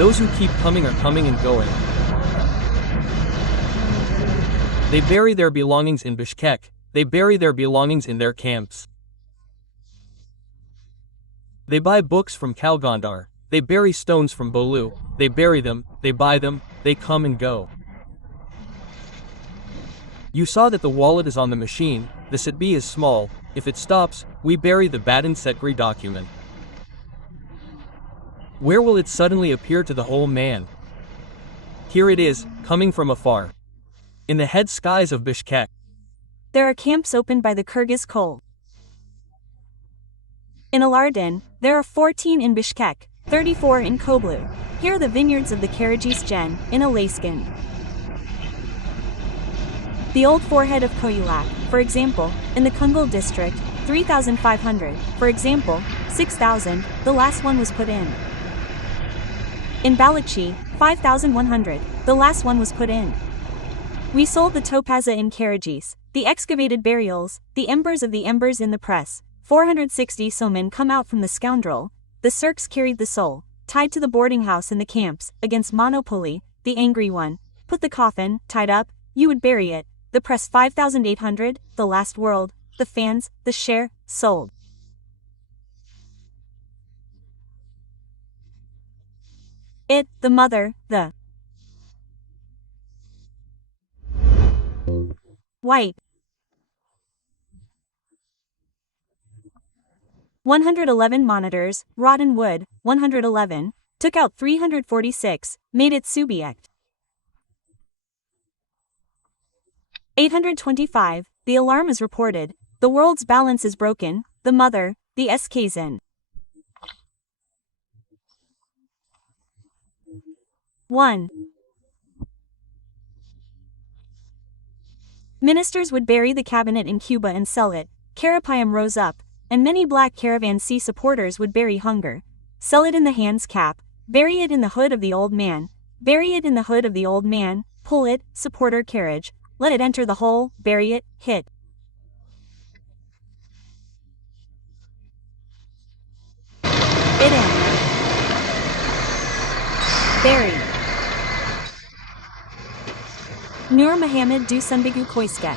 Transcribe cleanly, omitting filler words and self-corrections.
Those who keep coming are coming and going. They bury their belongings in Bishkek, they bury their belongings in their camps. They buy books from Kalgandar, they bury stones from Bolu, they bury them, they buy them, they come and go. You saw that the wallet is on the machine, the Setbi is small, if it stops, we bury the Baden Setgri document. Where will it suddenly appear to the whole man? Here it is, coming from afar. In the head skies of Bishkek. There are camps opened by the Kyrgyz Kol. In Alardin, there are 14 in Bishkek, 34 in Koblu. Here are the vineyards of the Karadzic Gen, in Alayskin. The old forehead of Koyulak, for example, in the Kungul district, 3,500, for example, 6,000, the last one was put in. In Balakchi, 5,100, the last one was put in. We sold the topaza in Karadzic, the excavated burials, the embers of the embers in the press, 460 somen come out from the scoundrel, the serfs carried the soul, tied to the boarding house in the camps, against monopoly, the angry one, put the coffin, tied up, you would bury it, the press 5,800, the last world, the fans, the share, sold. It, the mother, the white. 111 monitors, rotten wood, 111, took out 346, made it subject. 825, the alarm is reported, the world's balance is broken, the mother, the SKZN. 1. Ministers would bury the cabinet in Cuba and sell it, Karapayam rose up, and many black Caravan C supporters would bury hunger, sell it in the hand's cap, bury it in the hood of the old man, bury it in the hood of the old man, pull it, supporter carriage, let it enter the hole, bury it, hit. It in. Bury. Nur Muhammad du Sunbigu Koiskek.